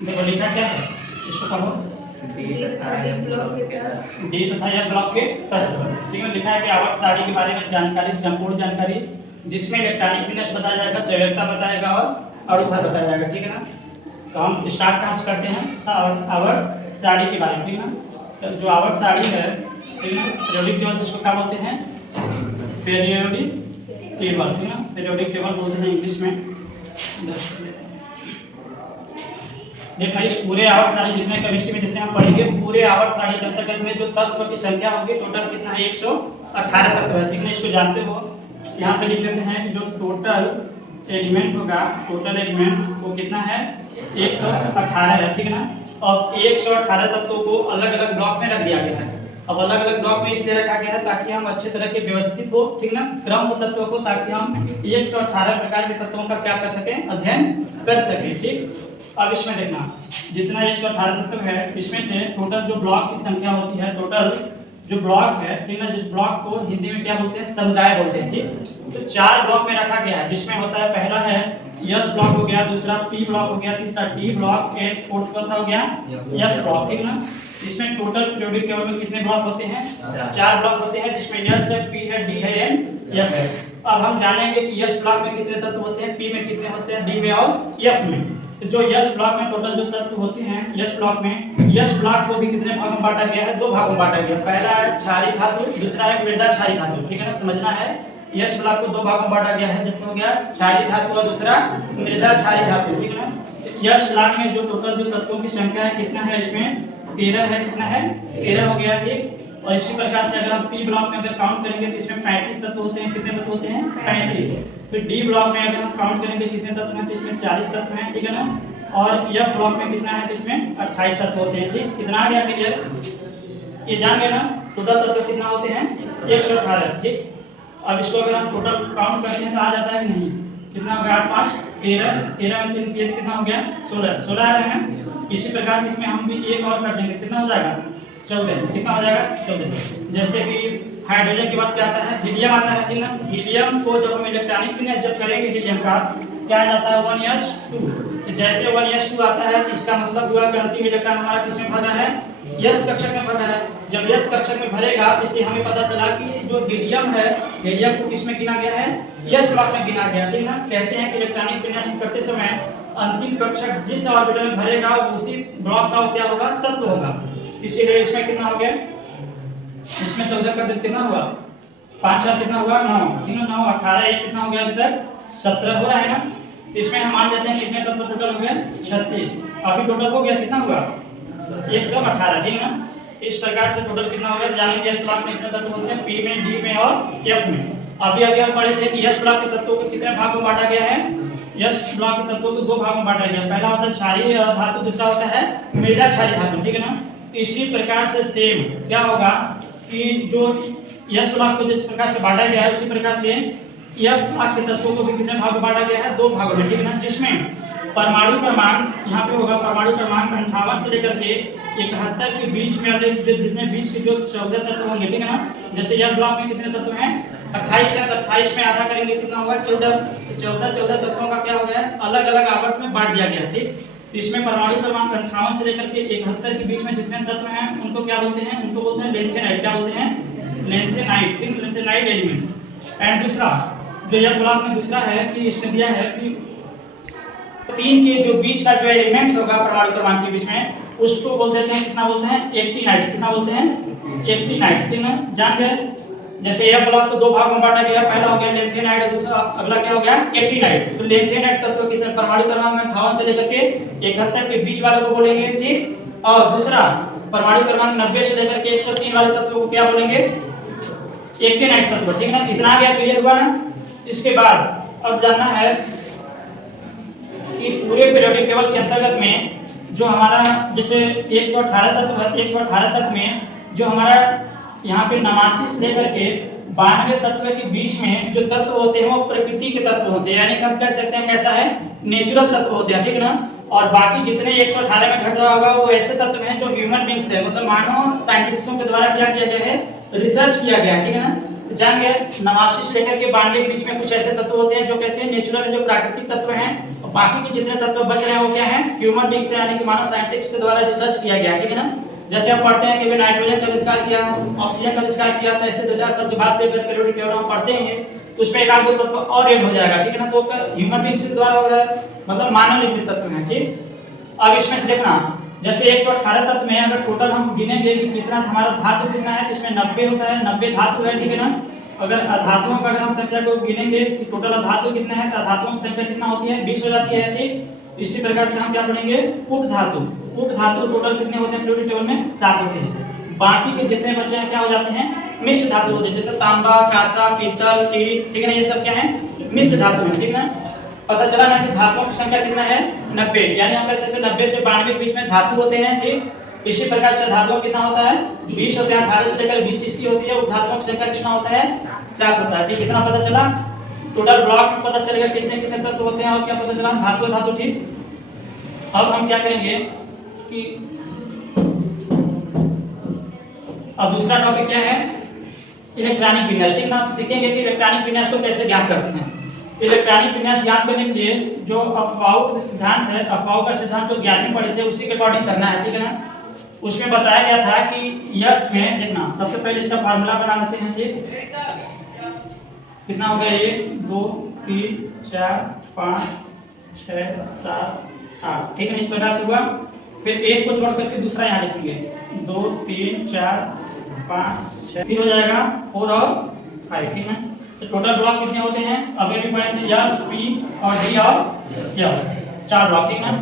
देखो लिखा क्या है, इसको पढ़ो। डी तथा एफ ब्लॉक के तत्व। डी तथा एफ ब्लॉक के तत्व। ठीक है, लिखा है कि आवर्त सारणी के बारे में जानकारी, संपूर्ण जानकारी, जिसमें इलेक्ट्रॉनिक विन्यास बताया जाएगा, संयोजकता बताएगा और अणुभार बताया जाएगा। ठीक है ना। तो हम स्टार्ट कहाँ से करते हैं, आवर्त सारणी के बारे में। ठीक है ना। तो जो आवर्त सारणी है, ठीक है ना, पीरियोडिक टेबल जिसको क्या बोलते हैं, पीरियोडिक टेबल। ठीक है ना, पीरियोडिक टेबल बोलते हैं इंग्लिश में। देखना इस पूरे आवर्त सारणी जितने केमिस्ट्री में जितने हम पढ़ेंगे, पूरे आवर्त सारणी के अंतर्गत में जो तत्व की संख्या होगी टोटल कितना है, 118 तत्व है। ठीक है, इसको जानते हो। यहाँ पे लिख लेते हैं कि जो टोटल एलिमेंट होगा, टोटल एलिमेंट वो कितना है, 118 है। ठीक है ना। और 118 तत्वों को अलग अलग ब्लॉक में रख दिया गया है। अब अलग अलग ब्लॉक में इसलिए रखा गया है ताकि हम अच्छे तरह के व्यवस्थित हो, ठीक ना, क्रम हो तत्वों को, ताकि हम 118 प्रकार के तत्वों का क्या कर सकें, अध्ययन कर सकें। ठीक। अब इसमें देखना जितना 118 तत्व है, इसमें से टोटल जो ब्लॉक की संख्या होती है, टोटल जो ब्लॉक है, ठीक ना, जिस ब्लॉक को हिंदी में क्या बोलते हैं, समुदाय बोलते हैं। ठीक। तो 4 ब्लॉक में रखा गया है, जिसमें होता है पहला है एस ब्लॉक हो गया, दूसरा पी ब्लॉक हो गया, तीसरा टी ब्लॉक, एक फोर्थ कौन सा हो गया, एफ ब्लॉक। ठीक ना। इसमें टोटल पीरियोडिक टेबल में कितने ब्लॉक होते हैं, 4 ब्लॉक होते हैं, जिसमें एस है, पी है, डी है एंड एफ है। अब हम जानेंगे कि एस ब्लॉक में कितने तत्व होते हैं, पी में कितने होते हैं, डी में और एफ में। तो जो यस ब्लॉक में टोटल जो तत्व होते हैं, यस ब्लॉक में, यस ब्लॉक को भी कितने भागों में बांटा गया है, 2 भागों में बांटा गया है। पहला है क्षारीय धातु, दूसरा है मृदा क्षारीय धातु। ठीक है ना, समझना है। यस ब्लॉक को 2 भागों में बांटा गया है, जैसे हो गया क्षारीय धातु और दूसरा मृदा क्षारीय धातु। ठीक है ना। यस ब्लॉक में जो टोटल जो तत्वों की संख्या है कितना है, इसमें 13 है। कितना है, 13 हो गया। ठीक। और इसी प्रकार से अगर हम पी ब्लॉक में अगर काउंट करेंगे तो इसमें 35 तत्व होते हैं। कितने तत्व होते हैं, 35। फिर डी ब्लॉक में अगर हम काउंट करेंगे कितने तत्व हैं, तो इसमें 40 तत्व हैं। ठीक है ना। और एफ ब्लॉक में कितना है, तो इसमें 28 तत्व होते हैं। ठीक। कितना आ गया क्लियर, ये जान गए ना। टोटल तत्व कितना होते हैं, 118। ठीक। अब इसको अगर हम टोटल काउंट करते हैं तो आ जाता है कि नहीं, कितना हो गया, 8 5 13, 13 में 3 किया कितना हो गया, 16 आ रहे हैं। इसी प्रकार से इसमें हम भी एक और कर देंगे, कितना हो जाएगा, 14। कितना हो जाएगा, 14। जैसे कि हाइड्रोजन के बाद क्या आता है, हीलियम आता है। ठीक ना। हीलियम को जब हम इलेक्ट्रॉनिक विन्यास जब करेंगे हीलियम का, क्या आ जाता है, 1s2। जैसे 1s2 आता है, इसका मतलब हुआ कि अंतिम इलेक्ट्रॉन हमारा किसमें भर रहा है, यस कक्षक में भर रहा है। जब यस कक्षक में भरेगा, इससे हमें पता चला कि जो हीलियम है, हीलियम को किसमें गिना गया है, यस ब्लॉक में गिना गया। ठीक ना। कहते हैं कि इलेक्ट्रॉनिक विन्यास करते समय अंतिम कक्षक जिस ऑर्बिटल में भरेगा उसी ब्लॉक का क्या होगा, तत्व होगा। इसीलिए इसमें कितना हो गया, इसमें 14 कर देते, कितना हुआ, 5 4 कितना हुआ, 9। 3 9 18, ये कितना हो गया, अभी तक 17 हो रहा है ना। इसमें हम मान लेते हैं कितने तत्व टोटल हो गए, 36। अभी टोटल हो गया कितना हुआ, 118। ठीक है ना। इस प्रकार से टोटल कितना हो गया, जानेंगे एस ब्लॉक में कितने तत्व होते हैं, पी में, डी में और एफ में। अभी अभी हम पढ़े थे कि एस ब्लॉक के तत्वों को कितने भागों में बांटा गया है, एस ब्लॉक के तत्वों को 2 भागों में बांटा गया है। पहला होता है क्षारीय धातु, दूसरा होता है मृदा क्षारीय धातु। ठीक है ना। इसी प्रकार से सेम क्या होगा कि जो यस ब्लॉक को जिस प्रकार से बांटा गया है, उसी प्रकार से एफ ब्लॉक के तत्वों को भी कितने भागों में बांटा गया है, 2 भागों में। ठीक है ना। जिसमें परमाणु क्रमांक यहाँ पे होगा, परमाणु क्रमांक 58 से लेकर के 71 के बीच में वाले जितने बीच के जो 14 तत्व होंगे। ठीक है ना। जैसे एफ ब्लॉक में कितने तत्व हैं, 28 है, 28 में आधा करेंगे कितना होगा, 14। तो 14 तत्वों का क्या हो गया, अलग अलग आवर्त में बांट दिया गया। ठीक। इसमें परमाणु क्रमांक 58 से लेकर के 71 के बीच में जितने तत्व हैं उनको क्या बोलते हैं, उनको बोलते हैं लेंथेनाइड। क्या बोलते हैं, लेंथेनाइड। ठीक, लेंथेनाइड एलिमेंट्स। एंड दूसरा जो यह ब्लॉक में दूसरा है कि इसमें दिया है कि 3 के जो बीच का जो एलिमेंट होगा परमाणु क्रमांक के बीच में, उसको बोल देते हैं, कितना बोलते हैं, एक्टिनाइड्स। कितना बोलते हैं, एक्टिनाइड्स। ठीक ना, जान गए। जैसे यह ब्लॉक को 2 भागों में बांटा गया, पहला हो गया लेंथेनाइड और दूसरा अगला क्या हो गया, एक्टिनाइड। तो लेंथेनाइड तत्व कितने परमाणु क्रमांक में 58 से लेकर के 71 के बीच वाले को बोलेंगे। ठीक। और दूसरा परमाणु क्रमांक 90 से लेकर के 103 वाले तत्व को क्या बोलेंगे, एक्टिनाइड तत्व। ठीक ना। इतना आ गया, क्लियर हुआ ना। इसके बाद अब जानना है कि पूरे पीरियोडिक टेबल के अंतर्गत में जो हमारा जैसे 118 तत्व है, 118 तत्व में जो हमारा यहाँ पे 89 से लेकर के 92 तत्व के बीच में जो तत्व होते हैं वो प्रकृति के तत्व होते हैं, यानी कि हम कह सकते हैं कैसा है, नेचुरल तत्व होते हैं। ठीक है ना। और बाकी जितने 118 में घट रहा होगा वो ऐसे तत्व हैं जो ह्यूमन बींग्स है, मतलब मानव साइंटिस्टों के द्वारा क्या किया गया है, रिसर्च किया गया है। ठीक है ना। तो जान गए 89 से लेकर के 92 के बीच में कुछ ऐसे तत्व होते हैं जो कैसे नेचुरल जो प्राकृतिक तत्व हैं, बाकी के जितने तत्व बच रहे हैं वो क्या है, ह्यूमन बीइंग से यानी कि मानव साइंटिस्ट के द्वारा रिसर्च किया गया, ठीक है ना। जैसे हम पढ़ते हैं कि नाइट्रोजन का आविष्कार किया, ऑक्सीजन का आविष्कार किया, तो ऐसे दो चार शब्द बाद से अगर पीरियोडिक टेबल हम पढ़ते हैं तो उसमें एक आध दो तत्व और ऐड हो जाएगा, ठीक है ना। तो ह्यूमन बीइंग के द्वारा हो रहा है, मतलब मानव निर्मित तत्व है, ठीक। अब इसमें से देखना, जैसे 118 तत्व में अगर टोटल हम गिनेंगे कि कितना हमारा धातु कितना है, तो इसमें 90 होता है, 90 धातु है, ठीक है ना। अगर अधातुओं का अगर हम संख्या को गिनेंगे कि टोटल अधातु कितना है, तो अधातुओं की संख्या कितना होती है, 20 हो जाती है, ठीक। इसी प्रकार से हम क्या पढ़ेंगे, उप धातु टोटल कितने होते हैं पीरियोडिक टेबल में, 7 होते हैं। बाकी के जितने बचे हैं क्या हो जाते हैं, मिश्र धातु होते हैं, जैसे तांबा, कांसा, पीतल, टीट, ठीक है ना, ये सब क्या है, मिश्र धातु है, ठीक है ना। पता चला ना कि धातुओं की संख्या कितना है, 90, यानी हम कह सकते हैं 90 से 92 के बीच में धातु होते हैं, ठीक। इसी प्रकार से धातुओं कितना होता है, 20 होते हैं, 18 से लेकर 20 इसकी होती है। उप धातुओं की संख्या कितना होता है, 7 होता है, ठीक। कितना पता चला, टोटल ब्लॉक में पता चलेगा कितने कितने तत्व होते हैं और क्या पता चला, धातु, ठीक। अब हम क्या करेंगे कि अब दूसरा टॉपिक क्या है, इलेक्ट्रॉनिक विन्यास, ठीक ना। सीखेंगे कि इलेक्ट्रॉनिक विन्यास को कैसे ज्ञात करते हैं। इलेक्ट्रॉनिक विन्यास ज्ञात करने के लिए जो अफवाओं का सिद्धांत है, अफवाओं का सिद्धांत जो 11वीं पढ़े थे उसी के अकॉर्डिंग करना है, ठीक है ना। उसमें बताया गया था कि यस में देखना, सबसे पहले इसका फार्मूला बना लेते हैं, ठीक। कितना हो गया, 1 2 3 4 5 6 7 8, ठीक है ना। इस प्रकार से हुआ। फिर एक को छोड़ करके दूसरा यहाँ लिखेंगे, 2 3 4 5 6, फिर हो जाएगा 4 और 5, ठीक है। तो टोटल ब्लॉक कितने होते हैं, अभी भी पढ़े थे, यस, पी और डी और एल, 4 ब्लॉक, ठीक है।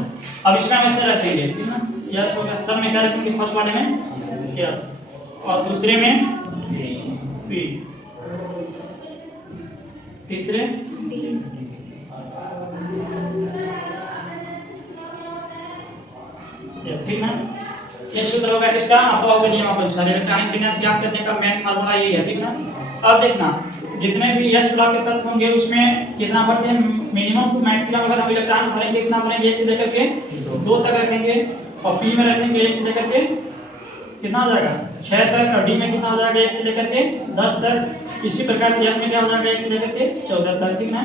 अब इसमें हम ऐसे रखेंगे, ठीक है ना। यस हो गया, सब में क्या रखेंगे, फर्स्ट वाले में यस और दूसरे में पी, तीसरे ठीक ना। ये सूत्र होगा किसका, अफवाओं के नियमों के अनुसार। इलेक्ट्रॉनिक विन्यास ज्ञात करने का मेन फार्मूला यही है, ठीक ना। अब देखना, जितने भी यस ब्लॉक के तत्व होंगे उसमें कितना भरते हैं, मिनिमम टू मैक्सिमम अगर हम इलेक्ट्रॉन भरेंगे कितना भरेंगे, 1 से लेकर के 2 तक रखेंगे, और पी में रखेंगे 1 से लेकर के कितना हो जाएगा 6 तक, और डी में कितना हो जाएगा 1 से लेकर के 10 तक। इसी प्रकार से एफ में क्या हो जाएगा 1 से लेकर के 14 तक, ठीक ना।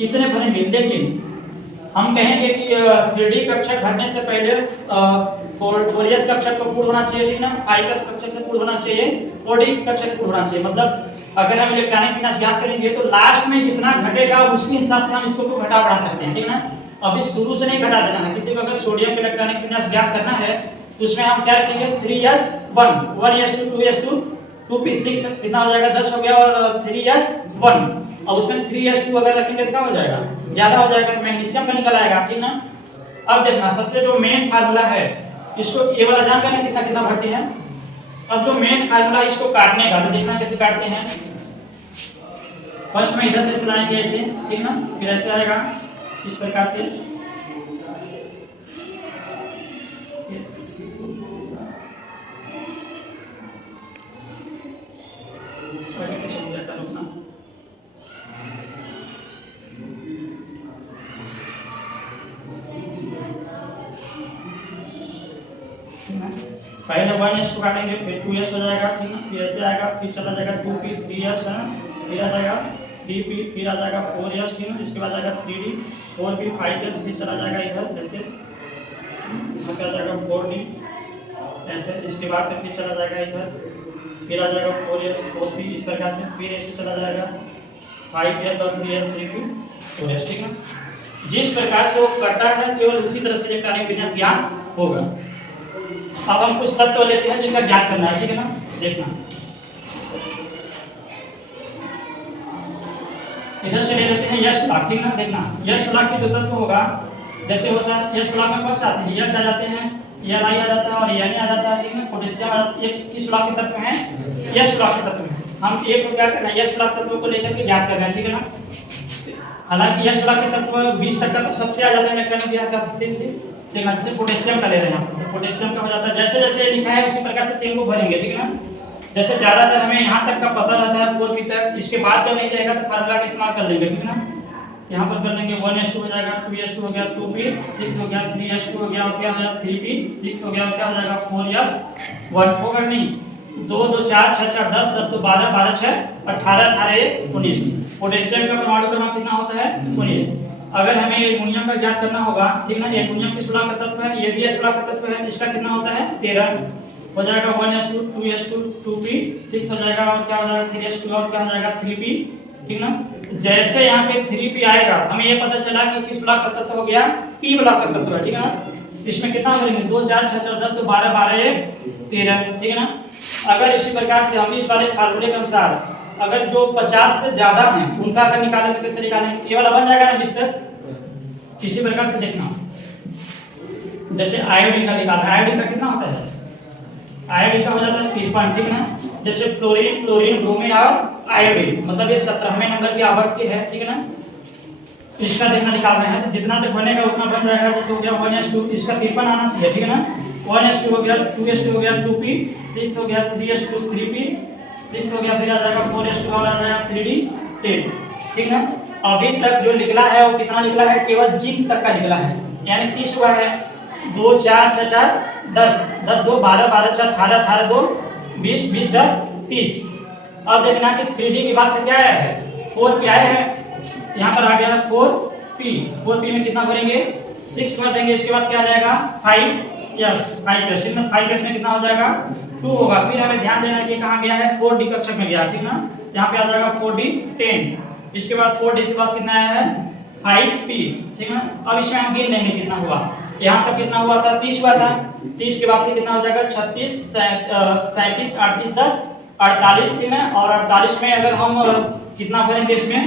इतने भरेंगे, लेकिन हम कहेंगे कि 3D कक्षक भरने से पहले 4S कक्षक को पूर्ण होना चाहिए, ठीक ना। 5S कक्षक से पूर्ण होना चाहिए, 4D कक्षक पूर्ण होना चाहिए। मतलब अगर हम इलेक्ट्रॉनिक विन्यास ज्ञात करेंगे तो लास्ट में जितना घटेगा उसके हिसाब से हम इसको को घटा बढ़ा सकते हैं, ठीक ना। अभी शुरू से नहीं घटा देना है। किसी को अगर सोडियम इलेक्ट्रॉनिक विन्यास ज्ञात करना है तो उसमें हम क्या रखेंगे, 3S1 1S2 2S2 2P6 कितना हो जाएगा, 10 हो गया, और 3S1। अब उसमें 3S2 अगर रखेंगे तो क्या हो जाएगा, ज्यादा हो जाएगा, तो मैग्नीशियम का निकल आएगा, ठीक ना। अब देखना, सबसे जो मेन फार्मूला है इसको ये वाला जान लेना कितना कितना भरते हैं। अब जो मेन फार्मूला इसको काटने का, तो देखना कैसे काटते हैं। फर्स्ट में इधर से चलाएंगे ऐसे, ठीक ना, फिर ऐसे आएगा इस प्रकार से, पहले 1S को काटेंगे, फिर 2S हो जाएगा, ठीक ना, फिर ऐसे आएगा, फिर चला जाएगा 2P 3S है, फिर आ जाएगा 3P, फिर आ जाएगा 4S, ठीक ना, इसके बाद आएगा 3D 4P 5S, फिर चला जाएगा इधर ऐसे, आ जाएगा 4D ऐसे, इसके बाद से फिर चला जाएगा इधर, फिर आ जाएगा 4S 4P, इस प्रकार से फिर ऐसे चला जाएगा 5S और 3S 3P 4S, ठीक ना। जिस प्रकार से वो कटा है केवल उसी तरह से इलेक्ट्रॉनिक विन्यास ज्ञात होगा। अब हम कुछ तत्व लेते हैं जिनका ज्ञात करना है, ठीक है ना। देखना, इधर से ले लेते हैं यश ब्लॉक, ठीक ना। देखना, यश ब्लॉक के जो तत्व होगा, जैसे होता है यश ब्लॉक में कौन सा आते हैं, यश आ जाते हैं, Ni आ जाता है और Na आ जाता है, ठीक ना। पोटेशियम आ जाता है। ये किस ब्लॉक के तत्व हैं, यश ब्लॉक के तत्व हैं। हम एक को क्या करना है, यश ब्लॉक तत्वों को लेकर के ज्ञात करना है, ठीक है ना। हालांकि यश ब्लॉक के तत्व 20 तक का सबसे आ जाता है इलेक्ट्रॉनिक विन्यास का, देखना। जैसे पोटेशियम का ले रहे हैं हम, तो पोटेशियम का हो जाता है, जैसे जैसे लिखा है उसी प्रकार से सेम को भरेंगे, ठीक है ना। जैसे ज्यादातर हमें यहाँ तक का पता रहता है 4P तक, इसके बाद जब नहीं रहेगा तो फार्मूला का इस्तेमाल कर लेंगे, ठीक है ना। यहाँ पर कर लेंगे 1S2 हो जाएगा, 2S2 हो गया, 2P6 हो गया, 3S2 हो गया, और क्या हो जाएगा 3P6 हो गया, और क्या हो जाएगा 4S1 होगा, नहीं 2 2 4 6 4 10 10 2 12 12 6 18 18 19। पोटेशियम का परमाणु क्रमांक कितना होता है, 19। अगर हमें एल्युमिनियम का ज्ञात करना होगा, ठीक ना, एल्युमिनियम किस ब्लॉक का तत्व है, ये भी एस ब्लॉक का तत्व है, इसका कितना होता है 13 हो जाएगा 1s2 2s2 2p 6 हो जाएगा और क्या हो जाएगा 3s2 और क्या हो जाएगा 3p, ठीक ना। जैसे यहाँ पे 3p आएगा हमें ये पता चला कि किस ब्लॉक का तत्व हो गया, p ब्लॉक का तत्व है, ठीक है ना। इसमें कितना भरेंगे 2 4 6 4 10 तो 12 12 1 13, ठीक है ना। अगर इसी प्रकार से हम इस वाले फार्मूले के अनुसार अगर जो 50 से ज्यादा हैं उनका अगर निकालें तो कैसे निकालेंगे, ये वाला बन जाएगा ना 20 तक। इसी प्रकार से देखना, जैसे आयोडीन का निकालना, आयोडीन का कितना होता है, आयोडीन का हो जाता है 53, ठीक ना। जैसे फ्लोरीन क्लोरीन ब्रोमीन और आयोडीन, मतलब ये 17वें नंबर की आवर्त की है, ठीक है ना। इसका देखना निकाल रहे हैं, तो जितना तक बनेगा उतना बन जाएगा। जैसे हो गया 1s2, इसका 53 आना चाहिए, ठीक है ना। 1s2 हो गया 2s2 हो गया 2p 6 हो गया 3s2 3p 6 हो गया, फिर आ जाएगा 4s2 और आ जाएगा 3d 10, ठीक ना। अभी तक जो निकला है वो कितना निकला है, केवल जिंक तक का निकला है, यानी 30 हुआ है। 2 4 6 4 10 10 2 12 12 4 18 18 2 20 20 10 30। अब देखना कि 3d के बाद से क्या आया है, 4p आया है, यहाँ पर आ गया 4p में कितना भरेंगे 6 भर देंगे। इसके बाद क्या आ जाएगा 5 यस 5s, ठीक ना। 5s में कितना हो जाएगा 2 होगा। फिर हमें ध्यान देना है कि कहाँ गया है 4d कक्षक में गया, ठीक ना। यहाँ पे आ जाएगा 4d 10, इसके बाद 4d के बाद कितना आया है 5p, ठीक है ना। अब इसमें हम गिन लेंगे कितना हुआ, यहाँ तक कितना हुआ था 30 हुआ था, 30 के बाद कितना हो जाएगा 36 37 38 10 48, ठीक है। और 48 में अगर हम कितना भरेंगे इसमें,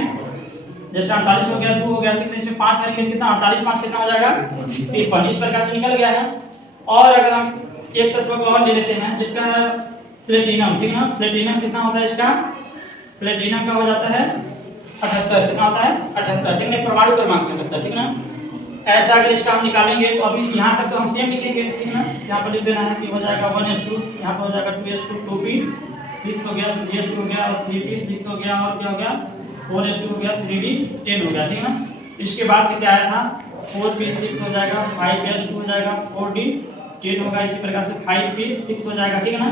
जैसे 48 हो गया 2 हो गया, ठीक है, इसमें 5 भरेंगे कितना 48 5 कितना हो जाएगा 53, इस प्रकार से निकल गया है। और अगर हम एक तत्व को और ले लेते हैं जिसका है प्लेटिनम, ठीक है ना। प्लेटिनम कितना होता है इसका, प्लेटिनम का हो जाता है 78, कितना होता है 78, ठीक है, परमाणु क्रमांक 78, ठीक है ना। ऐसा अगर इसका हम निकालेंगे तो अभी यहाँ तक तो हम सेम लिखेंगे, ठीक है ना। यहाँ पर लिख देना है कि हो जाएगा 1s2, यहाँ पर हो जाएगा 2s2 2p 6 हो गया 3s2 हो गया और 3p 6 हो गया और क्या हो गया 4s2 हो गया 3d 10 हो गया, ठीक है ना। इसके बाद फिर क्या आया था 4p 6 हो जाएगा 5s2 हो जाएगा 4d 10 होगा, इसी प्रकार से 5p 6 हो जाएगा, ठीक है ना।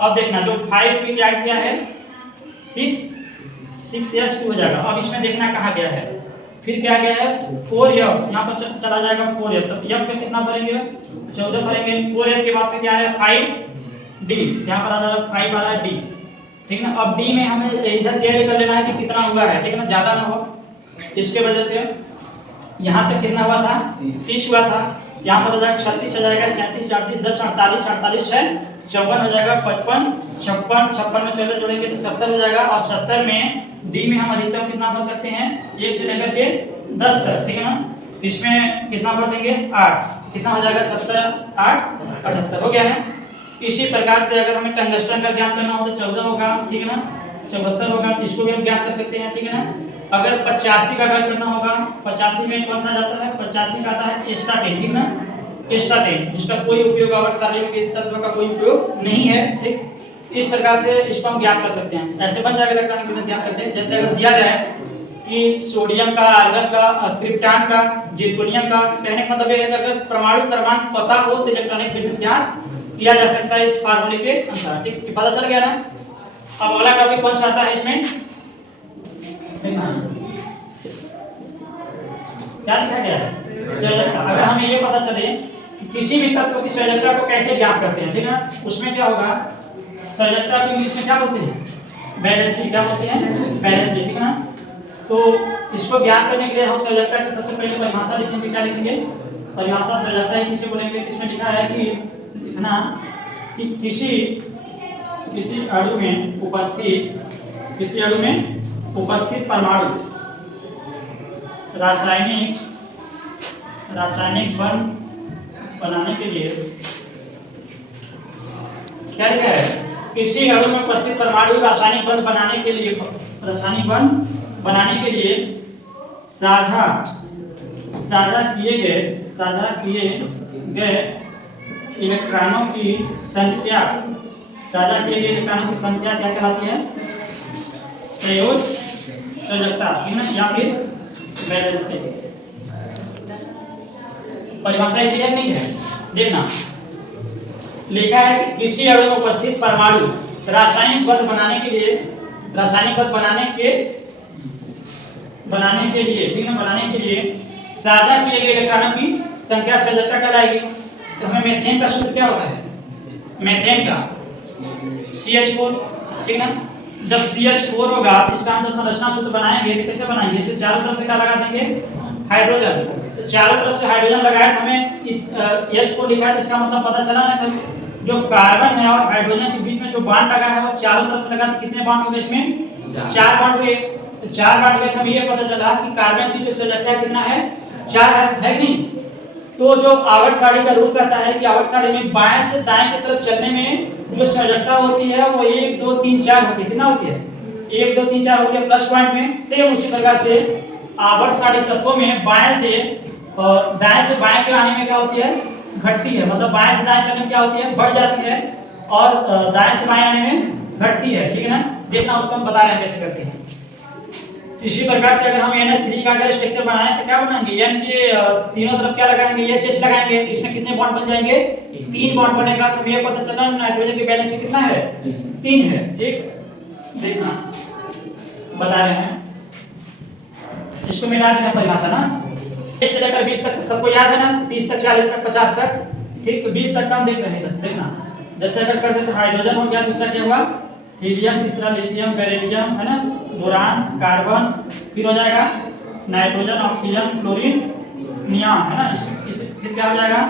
अब देखना जो 5p क्या किया है 6s2 हो जाएगा। अब इसमें देखना कहाँ गया है, फिर क्या गया है 4f, यहाँ पर चला जाएगा 4f, तो f में कितना भरेंगे 14 भरेंगे। 4f के बाद से क्या है 5d, यहाँ पर आ जाएगा 5 आ रहा है d, ठीक ना। अब d में हमें इधर से ऐड कर लेना है कि कितना हुआ है, ठीक है ना, ज्यादा ना हो, इसके वजह से यहाँ तक कितना हुआ था 30 हुआ था, यहाँ पर हो जाएगा 36 हो जाएगा 37 38 10 48 48 है 54 हो जाएगा 55 56 56 में 14 जोड़ेंगे तो 70 हो जाएगा। और 70 में डी में हम अधिकतम कितना भर सकते हैं 1 से लेकर के 10 तक, ठीक है ना। इसमें कितना भर देंगे 8, कितना हो जाएगा 70 8 78 हो गया है। इसी प्रकार से अगर हमें टंगस्टन का ज्ञात करना हो तो 14 होगा, ठीक है ना, 74 होगा, तो इसको भी हम ज्ञात कर सकते हैं, ठीक है ना। अगर 85 का ज्ञात करना होगा, 85 में कौन सा जाता है 85 का आता है एस्टाटेन, ठीक ना, एस्टाटेन, जिसका कोई उपयोग आवर्त सारणी में इस तत्व का कोई उपयोग नहीं है, ठीक। इस प्रकार से इसको हम ज्ञात कर सकते हैं, ऐसे बन जाएगा इलेक्ट्रॉनिक बिजनेस ज्ञात करते हैं। जैसे अगर दिया जाए कि सोडियम का, आर्गन का, क्रिप्टॉन का, जिर्कोनियम का, कहने का मतलब ये है कि अगर परमाणु क्रमांक पता हो तो इलेक्ट्रॉनिक बिजनेस ज्ञात किया जा सकता है इस फार्मूले के अनुसार, ठीक, पता चल गया ना। अब अगला टॉपिक कौन सा आता है इसमें, क्या लिखा गया है संयोजकता। अगर हमें ये पता चले कि किसी भी तत्व की संयोजकता को कैसे ज्ञात करते हैं, ठीक है ना, उसमें क्या होगा संयोजकता को इंग्लिश में क्या बोलते हैं वैलेंसी, क्या बोलते हैं वैलेंसी, ठीक है ना। तो इसको ज्ञात करने के लिए हम संयोजकता की सबसे पहले परिभाषा लिखेंगे, क्या लिखेंगे परिभाषा संयोजकता ही किसे बोलेंगे। इसमें लिखा है कि लिखना कि किसी अणु में उपस्थित परमाणु रासायनिक बंध बनाने के लिए क्या लिखा है, किसी अणु में उपस्थित परमाणु रासायनिक बंध बनाने के लिए साझा किए गए इलेक्ट्रॉनों की संख्या क्या कहलाती है संयोजकता, ठीक है, या फिर वैलेंसी। परिभाषा क्लियर नहीं है, देखना लिखा है कि किसी अणु में उपस्थित परमाणु रासायनिक बंध बनाने के लिए ठीक है, बनाने के लिए साझा किए गए इलेक्ट्रॉनों की संख्या संयोजकता कहलाएगी। तो हमें मीथेन का सूत्र क्या होता है, मीथेन का CH4, ठीक ना। जब CH4 होगा तो इसका हम जब संरचना सूत्र बनाएंगे तो कैसे बनाएंगे, इसके चारों तरफ से क्या लगा देंगे, हाइड्रोजन। तो चारों तरफ से हाइड्रोजन लगाए तो हमें इस H को लिखा है, तो इसका मतलब पता चला ना, तो जो कार्बन है और हाइड्रोजन के बीच में जो बॉन्ड लगा है वो चारों तरफ से लगा, तो कितने बॉन्ड हो गए इसमें, 4 बॉन्ड हुए। तो 4 बॉन्ड हुए तो हमें ये पता चला कि कार्बन की जो संयोजकता कितना है, 4 है कि नहीं। तो जो आवर्त सारणी का रूल कहता है कि आवर्त सारणी में बाएं से दाएं की तरफ चलने में जो संयोजकता होती है वो 1 2 3 4 होती है। कितना होती है, 1 2 3 4 होती है प्लस पॉइंट में। सेम उसी प्रकार से आवर्त सारणी तत्वों में बाएं से दाएं से बाएं के आने में क्या होती है, घटती है। मतलब बाएं से दाएं चलने में क्या होती है, बढ़ जाती है, और दाएं से बाएं आने में घटती है, ठीक है ना। देखना उसको हम बता रहे हैं कैसे करते हैं। इसी प्रकार से अगर हम NH3 का अगर स्ट्रक्चर बनाएं तो क्या बनाएंगे, N के तीनों तरफ क्या लगाएंगे, SH लगाएंगे। इसमें कितने बॉन्ड बन जाएंगे, 3 बॉन्ड बनेगा। तो हमें पता चला नाइट्रोजन की वैलेंसी कितना है, 3 है। ठीक, देखना बता रहे हैं, इसको मिला देना परिभाषा ना, 1 से लेकर 20 तक सबको याद है ना, 30 तक 40 तक 50 तक, ठीक। तो 20 तक हम देख रहे हैं, 10 देखना। जैसे अगर कर दे तो हाइड्रोजन हो गया, दूसरा क्या हुआ, हीलियम, तीसरा लिथियम, बेरिलियम, है ना, बोरान, कार्बन, फिर हो जाएगा नाइट्रोजन, ऑक्सीजन, फ्लोरीन, नियॉन, है ना। फिर क्या हो जाएगा,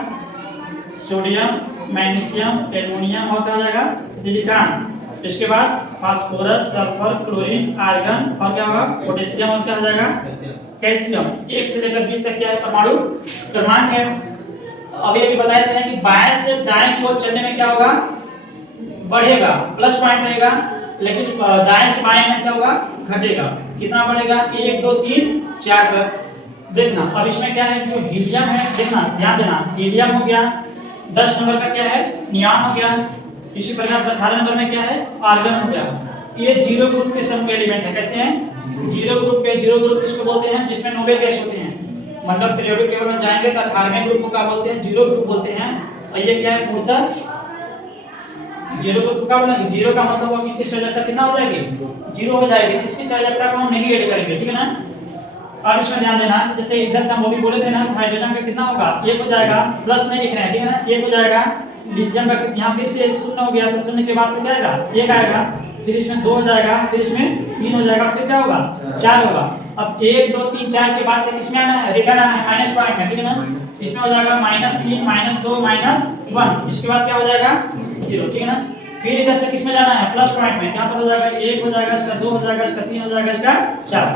सोडियम, मैग्नीशियम, एल्युमिनियम, और क्या हो जाएगा, सिलिकॉन। इसके बाद फास्फोरस, सल्फर, क्लोरीन, आर्गन, और क्या होगा, पोटेशियम, और क्या हो जाएगा, कैल्शियम। 1 से लेकर 20 तक क्या है, परमाणु क्रमांक है। अभी अभी बताया था कि बाएं से दाएं की ओर चलने में क्या होगा, बढ़ेगा, प्लस पॉइंट रहेगा, लेकिन दाएं से बाएं में क्या होगा, घटेगा। कितना बढ़ेगा, 1 2 3 4 तक। देखना अब इसमें क्या है, जो हीलियम है, देखना ध्यान देना, हीलियम हो गया, 10 नंबर का क्या है, नियॉन हो गया। इसी प्रकार 18 नंबर में क्या है, आर्गन हो गया। ये 0 ग्रुप के समूह एलिमेंट है। कैसे हैं, 0 ग्रुप पे। 0 ग्रुप किसको बोलते हैं, जिसमें नोबेल गैस होते हैं। मतलब पीरियोडिक टेबल में जाएंगे तो 18वें ग्रुप को क्या बोलते हैं, 0 ग्रुप बोलते हैं। और ये क्या है, पूर्णतः 0 ग्रुप का बोलेंगे, 0 का मतलब होगा कि इसकी संयोजकता कितना हो जाएगी, 0 हो जाएगी। इसकी संयोजकता को हम नहीं ऐड करेंगे, ठीक है ना। और इसमें ध्यान देना, जैसे इधर से हम वो भी बोले थे ना, हाइड्रोजन का कितना होगा, 1 हो जाएगा, प्लस नहीं लिख रहे हैं, ठीक है ना, 1 हो जाएगा। लिथियम का यहाँ फिर से 0 हो गया, तो 0 के बाद से क्या आएगा, 1 आएगा। फिर इसमें 2 हो जाएगा, फिर इसमें 3 हो जाएगा, फिर क्या होगा, 4 होगा। अब 1 2 3 4 के बाद से किसमें आना है, रिटर्न आना है, माइनस पॉइंट में, ठीक है ना। इसमें हो जाएगा -3 -2 -1। इसके बाद क्या हो जाएगा, 0, ठीक है ना। फिर इधर से किसमें जाना है, प्लस पॉइंट में। यहाँ पर हो जाएगा 1 हो जाएगा, इसका 2 हो जाएगा, इसका 3 हो जाएगा, इसका 4।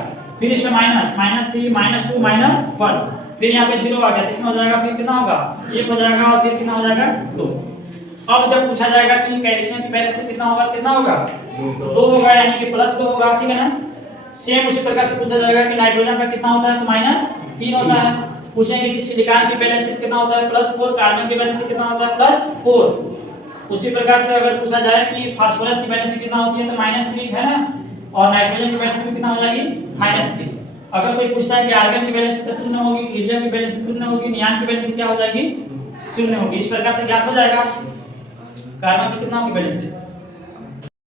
फिर इसमें -3 -2 -1। फिर यहाँ पे 0 आ गया, इसमें हो जाएगा, फिर कितना होगा, 1 हो जाएगा, और फिर कितना हो जाएगा, 2। अब जब पूछा जाएगा कि कैल्शियम की वैलेंसी कितना होगा, 2 होगा, यानी कि +2 होगा, ठीक है ना। सेम उसी प्रकार से पूछा जाएगा कि नाइट्रोजन का कितना होता है, तो -3 होता है। पूछेंगे कि सिलिकॉन की वैलेंसी कितना होता है, +4। कार्बन की वैलेंसी कितना होता है, +4। उसी प्रकार से अगर पूछा जाए कि फास्फोरस की वैलेंसी कितना होती है, तो -3 है ना। और नाइट्रोजन की वैलेंसी कितना हो जाएगी, -3। अगर कोई पूछता है कि आर्गन की वैलेंसी तो 0 होगी, हीलियम की वैलेंसी 0 होगी, नियॉन की वैलेंसी क्या हो जाएगी, 0 होगी। इस प्रकार से ज्ञात हो जाएगा कार्बन की कितना होगी वैलेंसी।